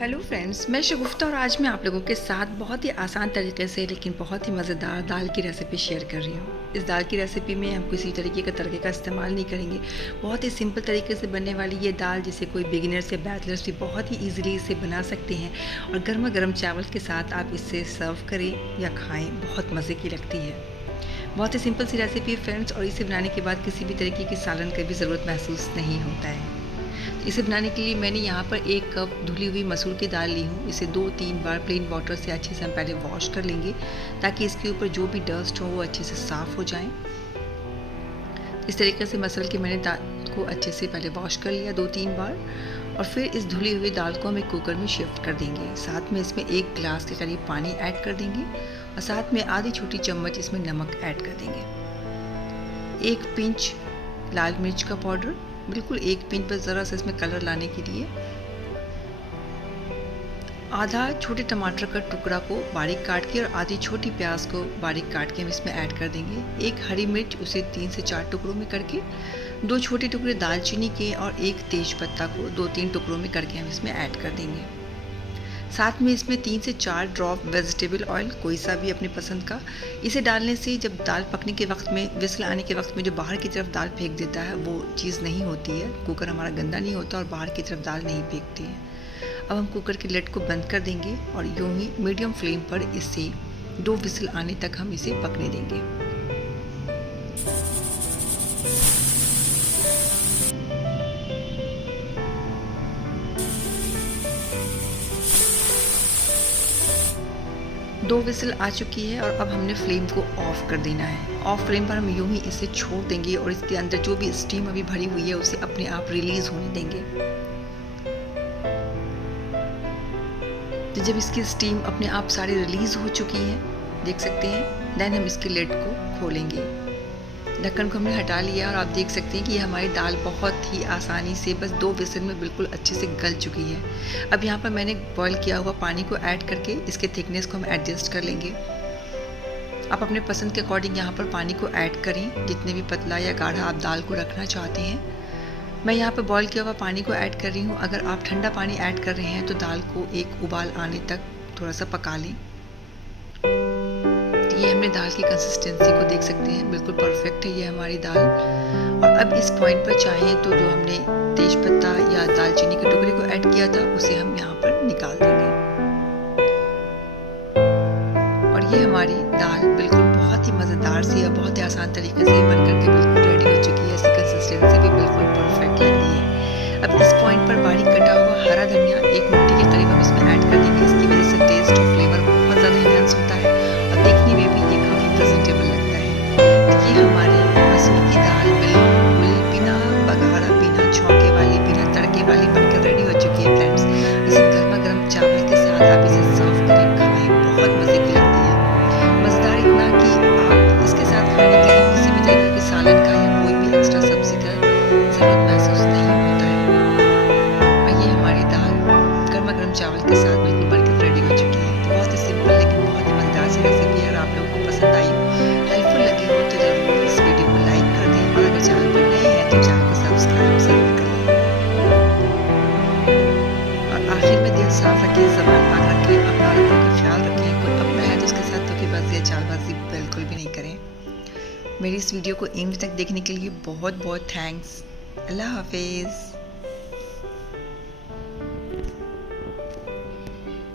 Hello friends, मैं शगुफ्ता और आज मैं आप लोगों के साथ बहुत ही आसान तरीके से लेकिन बहुत ही मज़ेदार दाल की रेसिपी शेयर कर रही हूँ। इस दाल की रेसिपी में हम किसी तरीके का तड़के का इस्तेमाल नहीं करेंगे। बहुत ही सिंपल तरीके से बनने वाली ये दाल जिसे कोई बिगिनर्स या बैचलर्स भी बहुत ही ईजिली इसे बना सकते हैं और गर्मा गर्म चावल के साथ आप इससे सर्व करें या खाएँ, बहुत मज़े की लगती है। बहुत ही सिंपल सी रेसिपी फ्रेंड्स, और इसे बनाने के बाद किसी भी तरीके की सालन की भी ज़रूरत महसूस नहीं होता है। इसे बनाने के लिए मैंने यहाँ पर 1 कप धुली हुई मसूर की दाल ली हूँ। इसे 2-3 बार प्लेन वाटर से अच्छे से हम पहले वॉश कर लेंगे ताकि इसके ऊपर जो भी डस्ट हो वो अच्छे से साफ़ हो जाए। इस तरीके से मसल के मैंने दाल को अच्छे से पहले वॉश कर लिया 2-3 बार, और फिर इस धुली हुई दाल को हम एक कुकर में शिफ्ट कर देंगे। साथ में इसमें 1 गिलास के करीब पानी ऐड कर देंगे और साथ में आधी छोटी चम्मच इसमें नमक ऐड कर देंगे। 1 पिंच लाल मिर्च का पाउडर, बिल्कुल 1 पिंच पर ज़रा सा इसमें कलर लाने के लिए। आधा छोटे टमाटर का टुकड़ा को बारीक काट के और आधी छोटी प्याज को बारीक काट के हम इसमें ऐड कर देंगे। 1 हरी मिर्च, उसे 3 से 4 टुकड़ों में करके, 2 छोटे टुकड़े दालचीनी के और 1 तेज पत्ता को 2-3 टुकड़ों में करके हम इसमें ऐड कर देंगे। साथ में इसमें 3 से 4 ड्रॉप वेजिटेबल ऑयल, कोई सा भी अपने पसंद का। इसे डालने से जब दाल पकने के वक्त में, विसल आने के वक्त में जो बाहर की तरफ दाल फेंक देता है वो चीज़ नहीं होती है। कुकर हमारा गंदा नहीं होता और बाहर की तरफ दाल नहीं फेंकती है। अब हम कुकर के लिड को बंद कर देंगे और यूँ ही मीडियम फ्लेम पर इसे 2 विसल आने तक हम इसे पकने देंगे। दो विसल आ चुकी है और अब हमने फ्लेम को ऑफ कर देना है। ऑफ फ्लेम पर हम यूं ही इसे छोड़ देंगे और इसके अंदर जो भी स्टीम अभी भरी हुई है उसे अपने आप रिलीज होने देंगे। तो जब इसकी स्टीम अपने आप सारी रिलीज हो चुकी है, देख सकते हैं, देन हम इसके लिड को खोलेंगे। ढक्कन को हमने हटा लिया और आप देख सकते हैं कि हमारी दाल बहुत ही आसानी से बस 2 विसल में बिल्कुल अच्छे से गल चुकी है। अब यहाँ पर मैंने बॉईल किया हुआ पानी को ऐड करके इसके थिकनेस को हम एडजस्ट कर लेंगे। आप अपने पसंद के अकॉर्डिंग यहाँ पर पानी को ऐड करें, जितने भी पतला या गाढ़ा आप दाल को रखना चाहते हैं। मैं यहाँ पर बॉईल किया हुआ पानी को ऐड कर रही हूँ। अगर आप ठंडा पानी ऐड कर रहे हैं तो दाल को एक उबाल आने तक थोड़ा सा पका लें। ये हमने दाल की कंसिस्टेंसी को देख सकते हैं, बिल्कुल परफेक्ट है ये हमारी दाल। और अब इस पॉइंट पर चाहें तो जो हमने तेज पत्ता या दालचीनी के टुकड़े को ऐड किया था उसे हम यहाँ पर निकाल देंगे। और ये हमारी दाल बिल्कुल बहुत ही मज़ेदार सी और बहुत ही आसान तरीके से बन करके बिल्कुल रेडी हो चुकी है। इसकी कंसिस्टेंसी भी बिल्कुल परफेक्ट लग रही है। अब इस पॉइंट पर बारीक कटा हुआ हरा धनिया 1 मुट्ठी के करीब हम इसमें ऐड कर देंगे। इसकी वजह से टेस्ट और फ्लेवर बहुत ज़्यादा इनहेंस होता है और देखने में भी ये काफ़ी प्रेजेंटेबल लगता है। तो ये हमारी मसूर की दाल बिल्कुल बिना बघारा, बिना छौंके वाली, बिना तड़के वाली बनकर रेडी हो चुकी है फ्रेंड्स। इसे गर्मा गर्म चावल के साथ आप इसे सर्व करें, खाएं, बहुत मज़े की लगती है। मज़ेदार इतना कि आप इसके साथ खाने के लिए किसी भी तरीके के सालन का या कोई भी एक्स्ट्रा सब्जी का ज़रूरत महसूस नहीं होता है। और ये हमारी दाल गर्मा गर्म चावल के साथ बिल्कुल बनकर रेडी हो चुकी है। तो बहुत ही सिंपल लेकिन बहुत ही मज़ेदार सी रेसिपी है। और आप लोगों को पसंद आई हो, हेल्पफुल लगी हो तो ज़रूर इस वीडियो को लाइक कर दें और अगर चैनल पर नए हैं तो चैनल को सब्सक्राइब ज़रूर कर लें। और आखिर में दिल साफ रखें, ज़बान पाक रखें, अपना और अपनों का ख्याल रखें। कोई अपना है तो उसके साथ धोखेबाजी या चालबाजी बिल्कुल भी नहीं करें। मेरी इस वीडियो को एंड तक देखने के लिए बहुत बहुत थैंक्स। अल्लाह हाफिज़।